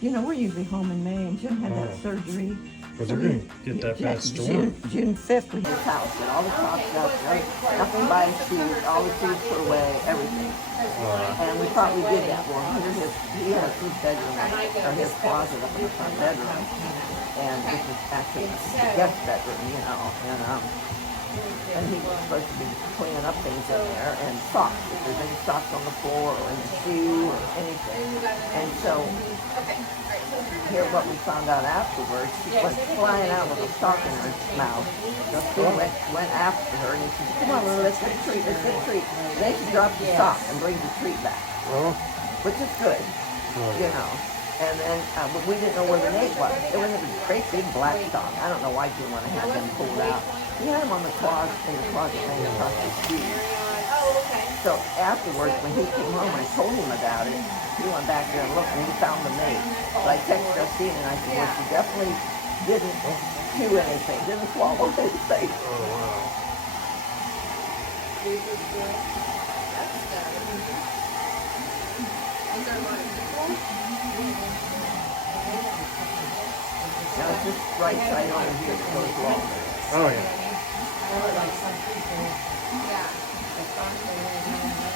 You know, we're usually home in May, and Jim had that surgery. Because they're going to get that bad storm. June 5th, we his house, and all the top stuff, nothing by his shoes, all the shoes put away, everything. And we thought we did that for him. He has his bedroom, or his closet up in the front bedroom. And this is actually the guest bedroom, you know. And he was supposed to be cleaning up things in there, and socks, if there's any socks on the floor, or in the shoe, or anything. And so, here what we found out afterwards, she went flying out with a sock in her mouth. So he went after her, and he said, come on, Lily, let's get a treat, let's get a treat. And then she dropped the sock and brings the treat back, which is good, you know. And then, but we didn't know where the nape was. It was a great big black sock. I don't know why Jim wanted to have them pulled out. He had them on the closet, in the closet laying across his shoes. So afterwards, when he came home, I told him about it. He went back there and looked, and he found the nape. So I texted Justine, and I said, well, she definitely didn't chew anything, didn't swallow anything. Oh, wow. Now it's just right side on here that goes long. Oh, yeah.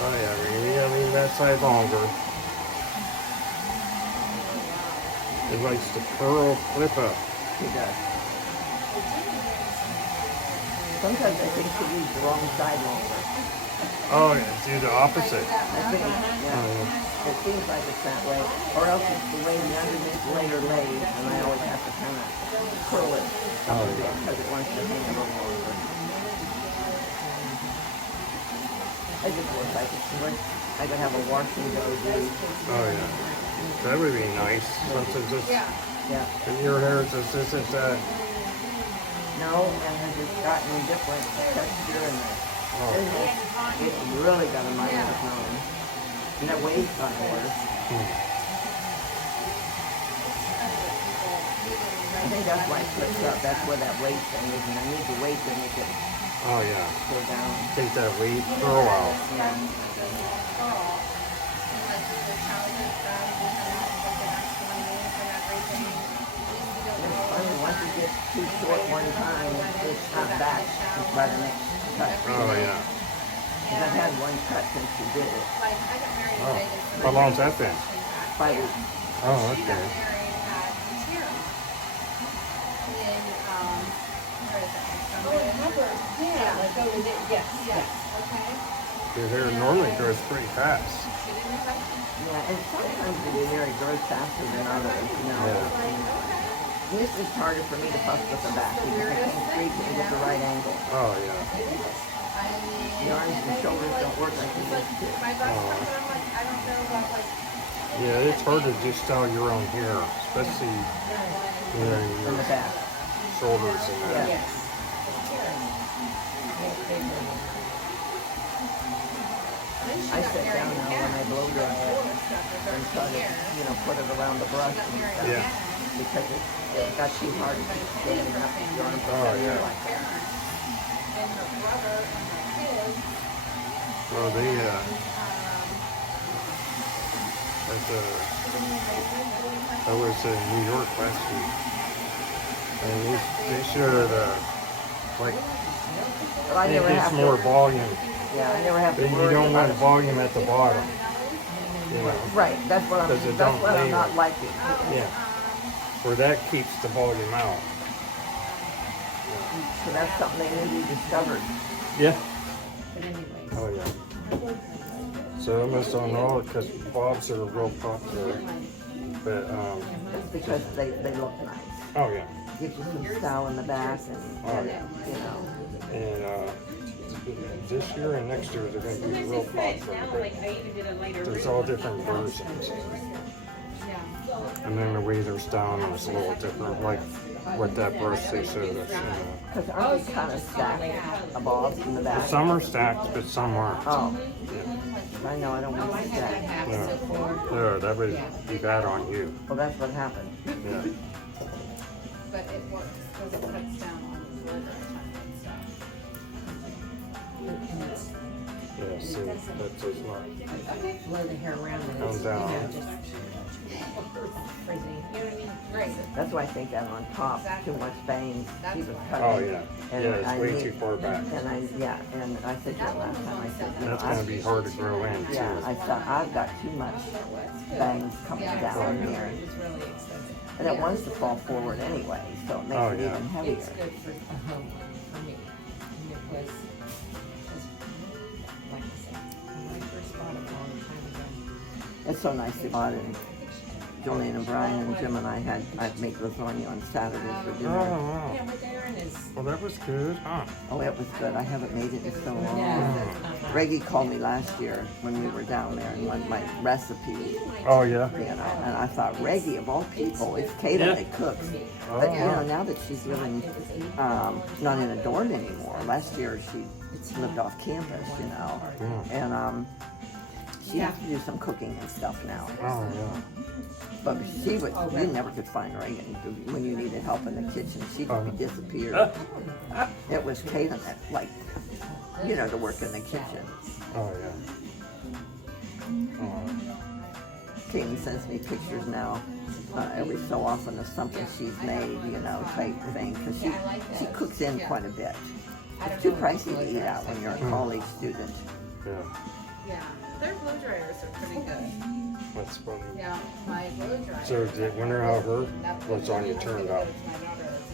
Oh, yeah, really, that side longer. It likes to curl, flip up. He does. Sometimes I think he leaves the wrong side longer. Oh, yeah, do the opposite. I think, yeah. It seems like it's that way. Or else it's the way the underneath layer lays, and I always have to kind of curl it because it wants to hang a little longer. I just wish I could have a wash and go do. Oh, yeah. That would be nice. Something just, Yeah. in your hair just isn't that. No, and has just gotten different texture and it's really got a mind of its own. And that wave's gotten worse. I think that's why it flips up. That's where that weight thing is, and I need the weight to make it Oh, yeah. go down. Take that weight, curl out. Yeah. It's funny, once you get too short one time, it's not back by the next cut. Oh, yeah. Because I've had one cut since you did it. Oh, how long's that been? 5 weeks. Oh, okay. Your hair normally grows pretty fast. Yeah, and sometimes the hair grows faster than others, you know. Yeah. This is harder for me to fuss with the back because I can't straighten it and get the right angle. Oh, yeah. The arms and shoulders don't work like they used to. Yeah, it's hard to just style your own hair, especially In the back. shoulders and that. Yeah. I sit down now when I blow dry it and try to, put it around the brush and stuff. Yeah. Because it got too hard to keep standing up and your arms yeah. like that. Well, I was in New York last week, and they showed, But I it never gets have more to, volume. yeah, I never have to But you worry don't about want it. volume at the bottom. You know? Right, that's what I'm 'Cause it that's don't what I'm layer. not liking. Yeah. Where that keeps the volume out. So that's something they newly discovered. Yeah. Oh, yeah. So I must don't know because bobs are real popular. But, It's because they look nice. oh, yeah. Gives you some style in the back and And this year and next year they're going to be real popular. But there's all different versions. And then the way they're styling is a little different, like with that brush they showed us. Because aren't they kind of stacked, a bob in the back? Some are stacked, but some aren't. Oh, Yeah. I know, I don't want to stack. No, that would be bad on you. Well, that's what happened. Yeah. But it works because it cuts down on the liver and stuff. Yeah, see, that's just not. Blow the hair around and Comes down. just freezing That's why I think that on top, too much bangs. She was cutting. Oh yeah. And Yeah, it's I way need- too far back. And I said to her last time, I said, That's gonna be hard to grow in too. yeah, I thought I've got too much bangs coming down here. It was really expensive. And it wants to fall forward anyway, so it makes Oh, it yeah. even heavier. It's good for a home for me. And it was, like I said, when I first bought it a long time ago. It's so nice to bought it. Julian and Brian and Jim and I'd make lasagna on Saturdays for Oh, dinner. wow. Yeah, with Aaron is. Well, that was good, huh? Oh, it was good. I haven't made it in so long. Yeah. Reggie called me last year when we were down there and wanted my recipe, Oh, yeah. you know, and I thought, Reggie, of all people, it's Kata that cooks. But, you know, now that she's living, not in a dorm anymore, last year she lived off campus, you know, and she has to do some cooking and stuff now. Oh, yeah. But she would, you never could find her when you needed help in the kitchen. She'd disappear. It was Kata that, like, you know, to work in the kitchen. Oh, yeah. Oh. Kaden sends me pictures now every so often of something she's made, you know, type thing. Because she cooks in quite a bit. It's too pricey to eat out when you're a college student. Yeah. Yeah, their blow dryers are pretty good. That's funny. Yeah, my blow dryer. So, wonder how her lasagna turned out.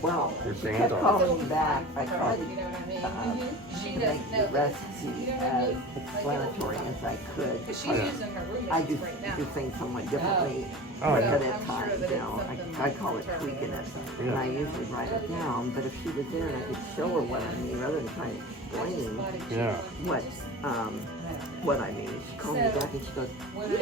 Well, Your she kept granddaughter. calling me back. I tried You know what I to mean? She make doesn't the know. recipe as explanatory as I could. Because she's Yeah. using her room I do right now. do things somewhat differently. Oh, But yeah. at times, you know, I call it tweaking it. And I usually write it down, but if she was there and I could show her what I mean, rather than trying to explain Yeah. what I mean. She called me back and she goes,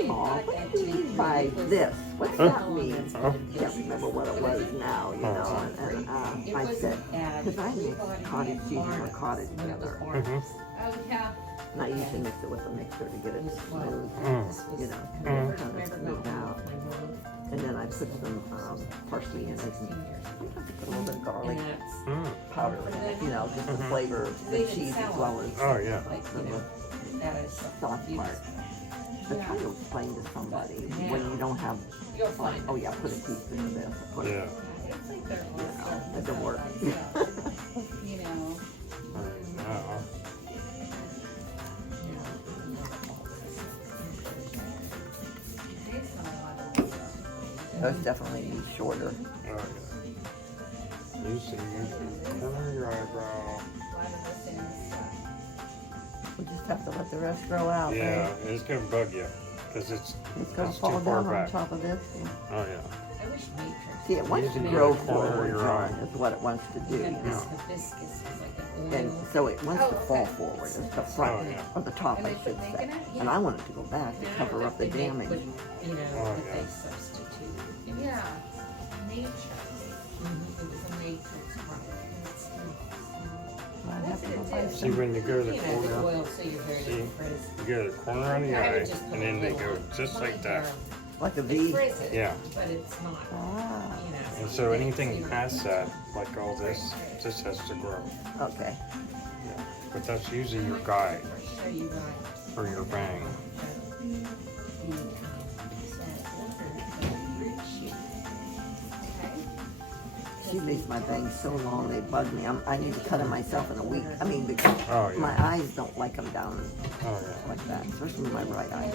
"Mom, what do you mean by this? What's that mean?" I can't remember what it was now, you know. And I said, because I mix cottage cheese and ricotta together. Oh, yeah. And I usually mix it with a mixer to get it smooth, you know, kind of smooth out. And then I put some parsley in it, and sometimes I put a little bit of garlic powder in it, you know, just to flavor the cheese as well as Oh, yeah. the sauce part. But try to explain to somebody when you don't have, like, oh yeah, put a teaspoon of this, put Yeah. you know, it doesn't work. You know. Those definitely need shorter. Oh, yeah. You see, corner your eyebrow. We just have to let the rest grow out. Yeah, Right? it's gonna bug you because It's gonna it's fall too far down on back. top of this. Oh, yeah. I wish Matrix. See, it wants to Usually grow the corner of forward, your John, eye. is what it wants to do. And You this know? hibiscus is like an And oil. so it wants to fall forward. It's the front, Oh, yeah. or the top, I should say. And I want it to go back to cover up the damage. You know, Oh, that they yeah. substitute. Yeah. Matrix. It was a matrix one. I have to go buy See, some. when you go to the You know, the corner, oil, so you're very see, frizz. you go to the corner on the I eye, would just put and a then they little go just like that. Like a It V. frizzes, Yeah. but it's not, Ah, you know. And so anything past that, like all this, just has to grow. okay. Yeah. But that's usually your guide Show you right. for your bang. She leaves my bangs so long they bug me. I need to cut them myself in a week. I mean, because Oh, yeah. my eyes don't like them down Oh, yeah. like that, especially my right eye.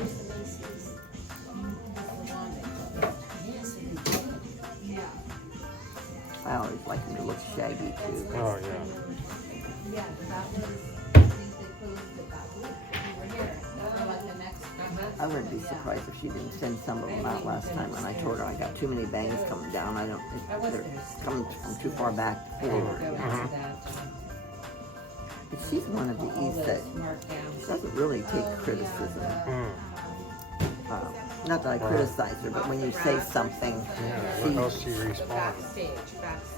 I always like them to look shaggy too. Oh, yeah. Yeah, that was, I think they closed it that week. We were here, like the next. I wouldn't be surprised if she didn't send some of them out last time when I told her I got too many bangs coming down. I don't, they're coming from too far back forward. Go into that. But she's one of All these that those markdowns. doesn't really take criticism. Not that I criticize her, but when you say something, Yeah, what else she responds? Backstage. That's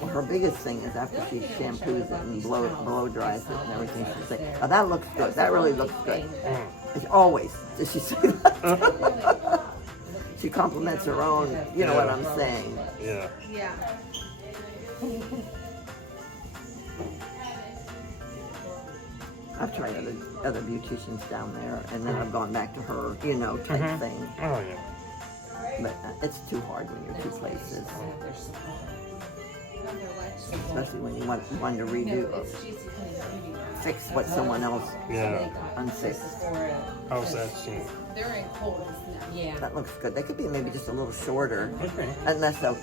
well, her biggest thing is after she shampoos it and blow dries it and everything, she'll say, "Oh, that looks good. That really looks good." It's always does she say that? She compliments her own. You know what I'm saying? Yeah. Yeah. I've tried other beauticians down there, and then I've gone back to her, you know, type thing. Oh, yeah. But it's too hard when you're two places. Especially when you want one to redo or fix what someone else Yeah. unfixed. How's that seem? That looks good. They could be maybe just a little shorter. Okay. Unless they'll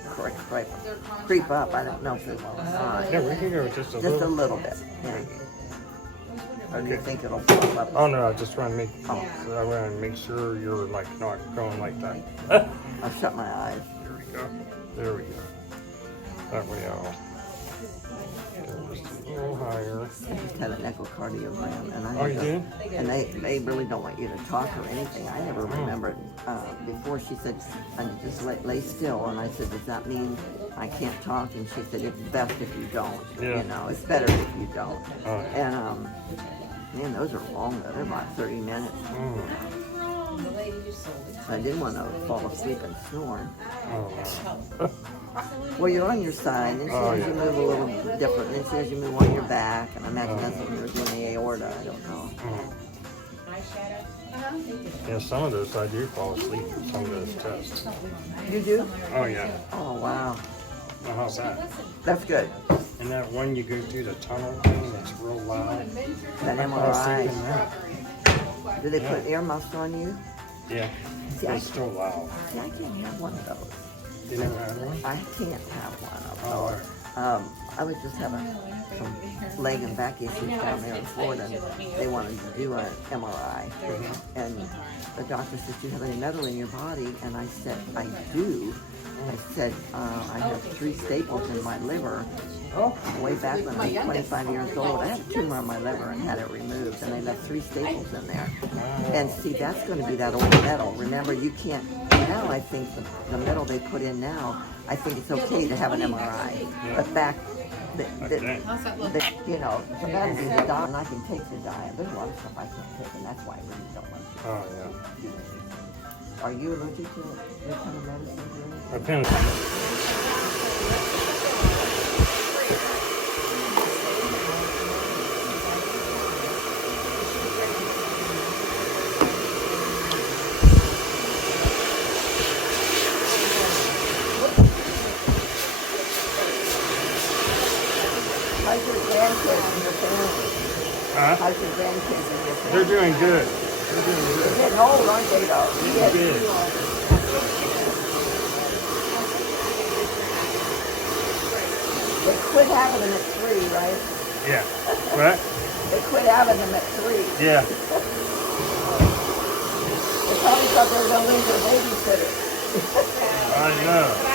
creep up. I don't know if they will. Yeah, we can go just a Just a little. little bit. Yeah. Or do you Okay. think it'll pop up? Oh no, I just want to make. Oh. So I want to make sure you're like not going like that. I'll shut my eyes. There we go. There we go. That way I'll just a little higher. I just had an echocardiogram, and I Oh, you had did? and they really don't want you to talk or anything. I never remembered before. She said, "I just lay still," and I said, "Does that mean I can't talk?" And she said, "It's best if you don't. Yeah. You know, it's better if you don't." Oh, yeah. And man, those are long. They're about 30 minutes. I didn't want to fall asleep and snore. Oh, Well, you're on your side, and she has you move a little different, and she has you move on your back, and I imagine that's when you're doing the aorta, I don't know. Yeah, some of those I do fall asleep in some of those tests. You do? Oh yeah. Oh, wow. Well, how's that? That's good. And that one you go through the tunnel thing that's real loud. That I fall asleep in MRI. that. Do they put earmuffs on you? Yeah. See, It's still loud. I can't have one of those. You never had one? I can't have one of Oh, those. I was just having some leg and back issues down there in Florida, and they wanted to do an MRI. And the doctor said, "Do you have any metal in your body?" And I said, "I do." I said, "I have 3 staples in my liver." Way back when I was 25 years old, I had a tumor on my liver and had it removed, and they left 3 staples in there. And see, that's going to be that old metal. Remember, you can't, now I think the metal they put in now, I think it's okay to have an MRI. But back, you know, so that'll be the diet, and I can take the diet. There's a lot of stuff I can't take, and that's why I really don't like to. Oh yeah. Are you allergic to any kind of medicine? Depends. How's your grandkids and your family? Huh? How's your grandkids and your family? They're doing good. They're doing They're good. getting old, aren't they, though? They're good. They quit having them at 3, right? Yeah. What? They quit having them at 3. Yeah. They probably thought they were going to lose their babysitter. I know.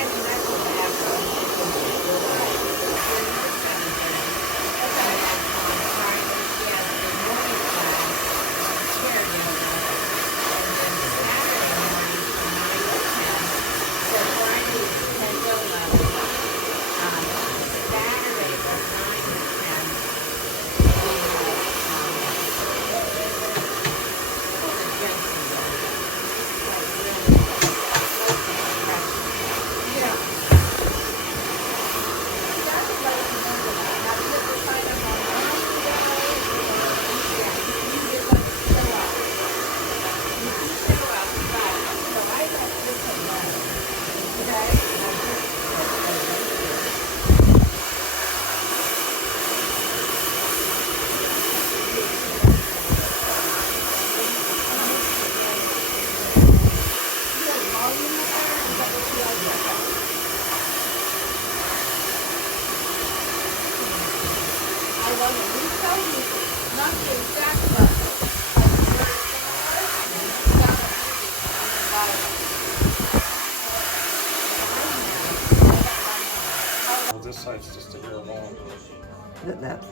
Well, this side's just a hair long.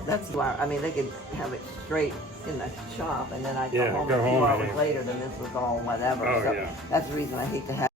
That's why, I mean, they could have it straight in the shop, and then I Yeah, go home go a few home hours and- later, then this was all whatever. Oh, So yeah. that's the reason I hate to have